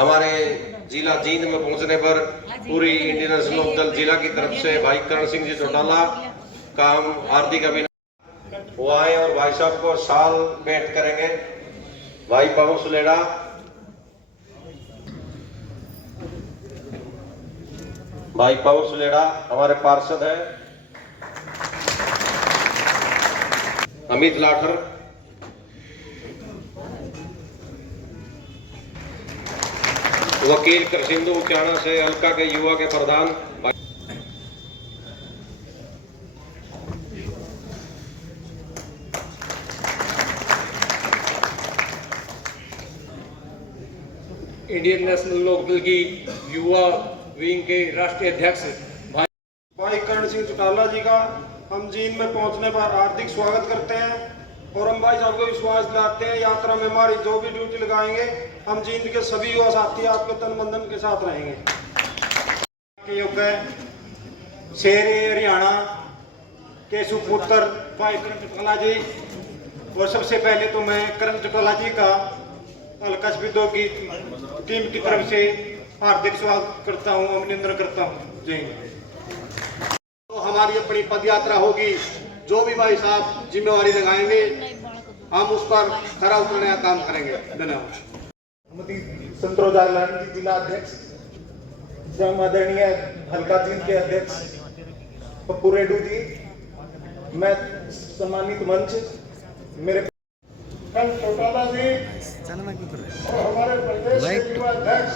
हमारे जिला जींद में पहुंचने पर पूरी इंडियन नेशनल लोक दल जिला की तरफ से भाई करण सिंह जी चौटाला का हम हार्दिक अभिनंदन। वो आए और भाई साहब को शाल भेंट करेंगे। भाई पवन सुलेड़ा, भाई पवन सुलेड़ा हमारे पार्षद है। अमित लाठर, वकील करसिंधु उचाना से हल्का के युवा के प्रधान इंडियन नेशनल लोक दल की युवा विंग के राष्ट्रीय अध्यक्ष भाई करण सिंह चौटाला जी का हम जींद में पहुंचने पर हार्दिक स्वागत करते हैं और हम भाई साहब को विश्वास दिलाते हैं यात्रा में हमारी जो भी ड्यूटी लगाएंगे हम जींद के सभी युवा साथी आपके तन बंधन के साथ रहेंगे। शेर हरियाणा के सुपुत्र भाई करण चौटाला जी, और सबसे पहले तो मैं करण चौटाला जी का हल्का स्पीडो की टीम की तरफ से हार्दिक स्वागत करता हूँ, अभिनंदन करता हूँ। जय हिंद। तो हमारी अपनी पद यात्रा होगी, जो भी भाई साहब जिम्मेवारी लगाएंगे हम उस पर खरा उतरने का काम करेंगे। धन्यवाद। संतोष जागलानी जी जिला अध्यक्ष, स्वयं आदरणीय हल्का जींद के अध्यक्ष पप्पू रेड्डू जी, मैं सम्मानित मंच मेरे चौटाला जी और हमारे प्रदेश के युवा अध्यक्ष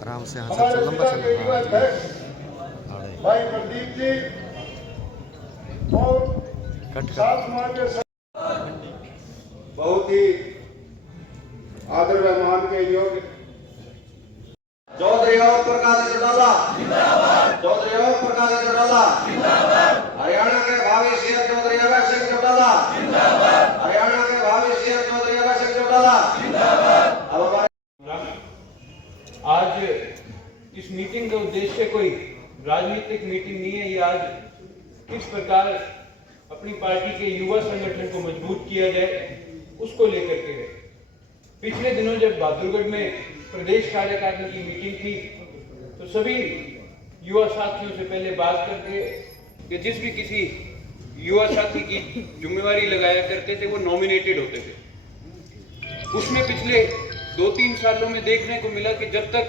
आराम से हमारे जिला के युवा अध्यक्ष भाई प्रदीप जी और साथ हमारे बहुत ही आदर व मान के योग्य चौधरी और प्रकाश चौटाला, चौधरी और प्रकाश चौटाला, हरियाणा के भावी सीएम चौधरी अभय सिंह चौटाला, हरियाणा के भावी सीएम चौधरी अभय सिंह चौटाला। अब हमारे आज इस मीटिंग का उद्देश्य कोई राजनीतिक मीटिंग नहीं है। ये आज किस प्रकार अपनी पार्टी के युवा संगठन को मजबूत किया जाए उसको लेकर के है। पिछले दिनों जब बहादुरगढ़ में प्रदेश कार्यकारिणी की मीटिंग थी तो सभी युवा साथियों से पहले बात करके कि जिस भी किसी युवा साथी की जिम्मेवारी लगाया करते थे वो नॉमिनेटेड होते थे। उसमें पिछले 2-3 सालों में देखने को मिला कि जब तक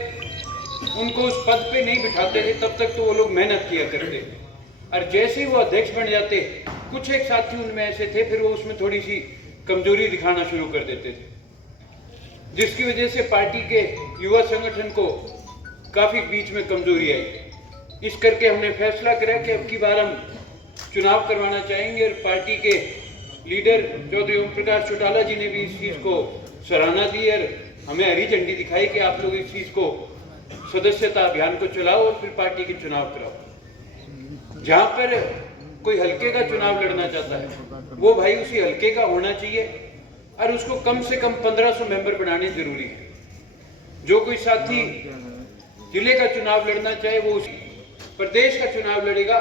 उनको उस पद पे नहीं बिठाते थे तब तक तो वो लोग मेहनत किया करते थे, और जैसे ही वो अध्यक्ष बन जाते कुछ एक साथी उनमें ऐसे थे फिर वो उसमें थोड़ी सी कमजोरी दिखाना शुरू कर देते थे, जिसकी वजह से पार्टी के युवा संगठन को काफी बीच में कमजोरी आई। इस करके हमने फैसला करा कि अब की बार हम चुनाव करवाना चाहेंगे और पार्टी के लीडर चौधरी ओम प्रकाश चौटाला जी ने भी इस चीज को सराहना दी और हमें हरी झंडी दिखाई कि आप लोग इस चीज को सदस्यता अभियान को चलाओ और फिर पार्टी के चुनाव कराओ। जहां पर कोई हल्के का चुनाव लड़ना चाहता है वो भाई उसी हल्के का होना चाहिए और उसको कम से कम 1500 मेंबर बनाने जरूरी है। जो कोई साथी जिले का चुनाव लड़ना चाहे वो उसी प्रदेश का चुनाव लड़ेगा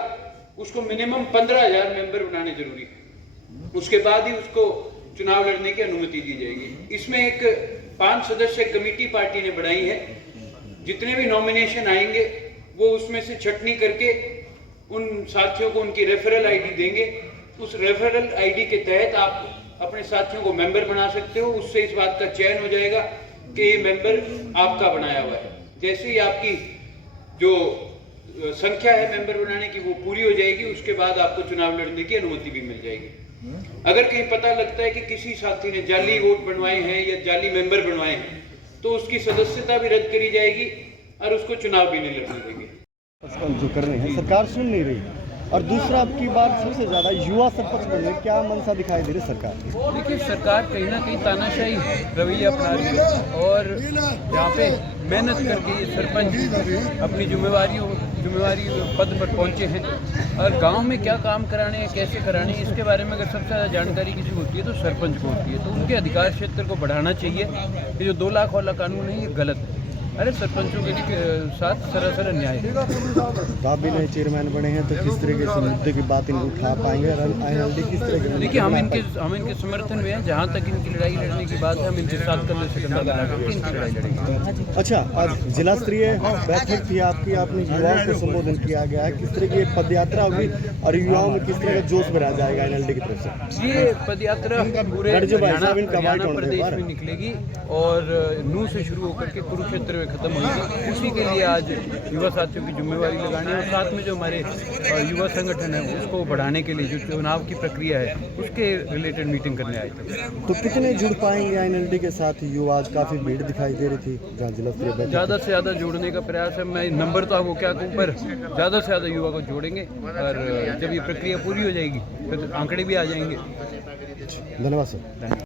उसको मिनिमम 15,000 मेंबर बनाने जरूरी है, उसके बाद ही उसको चुनाव लड़ने की अनुमति दी जाएगी। इसमें एक 5 सदस्य कमेटी पार्टी ने बनाई है। जितने भी नॉमिनेशन आएंगे वो उसमें से छटनी करके उन साथियों को उनकी रेफरल आईडी देंगे। उस रेफरल आईडी के तहत आप अपने साथियों को मेंबर बना सकते हो। उससे इस बात का चयन हो जाएगा कि ये मेंबर आपका बनाया हुआ है। जैसे ही आपकी जो संख्या है मेंबर बनाने की वो पूरी हो जाएगी उसके बाद आपको चुनाव लड़ने की अनुमति भी मिल जाएगी। अगर कहीं पता लगता है कि किसी साथी ने जाली वोट बनवाए हैं या जाली मेंबर बनवाए हैं तो उसकी सदस्यता भी रद्द करी जाएगी और उसको चुनाव भी नहीं लड़ने देंगे। जो कर रहे हैं सरकार सुन नहीं रही, और दूसरा अब की बार सबसे ज्यादा युवा सरपंच बनने क्या मंशा दिखाई दे रही सरकार की? देखिए सरकार कहीं ना कहीं तानाशाही रवैया अपना रही है और जहाँ पे मेहनत करके ये सरपंच अपनी जिम्मेवारी पद पर पहुँचे हैं और गांव में क्या काम कराने हैं कैसे कराने हैं इसके बारे में अगर सबसे ज़्यादा जानकारी किसी को होती है तो सरपंच को होती है। तो उनके अधिकार क्षेत्र को बढ़ाना चाहिए। ये जो 2 लाख वाला कानून है ये गलत है। अरे सरपंचों के साथ सरासर अन्याय है। तो आप भी नए चेयरमैन बने हैं, तो किस तरीके से मुद्दे की बात इनको उठा पाएंगे और INLD किस तरह के देखिए, हम इनके समर्थन में हैं। जहाँ तक इनकी लड़ाई लड़ने की बात है, हम इनके साथ करने से कंधा मिला करके इनकी लड़ाई लड़ेंगे। अच्छा, आज जिला स्तरीय बैठक थी आपकी, आपने युवाओं को संबोधन किया गया है, किस तरह की एक पद यात्रा होगी और युवाओं में किस तरह का जोश भरा जाएगा INLD की तरफ से? ये पद यात्रा पूरे हरियाणा प्रदेश में निकलेगी और नूह से शुरू होकर के कुरुक्षेत्र में खत्म होगी। उसी के लिए आज युवा साथियों की जिम्मेवारी लगानी है और साथ में जो हमारे युवा संगठन है उसको बढ़ाने के लिए जो चुनाव की प्रक्रिया है उसके रिलेटेड मीटिंग करने आए थे। तो कितने जुड़ पाएंगे INLD के साथ युवा? आज काफी भीड़ दिखाई दे रही थी जहाँ जिला स्तरीय बैठक। ज़्यादा से ज़्यादा जोड़ने का प्रयास है। मैं नंबर तो आपको क्या कहूँ, पर ज़्यादा से ज़्यादा युवा को जोड़ेंगे और जब ये प्रक्रिया पूरी हो जाएगी फिर आंकड़े भी आ जाएंगे। धन्यवाद सर।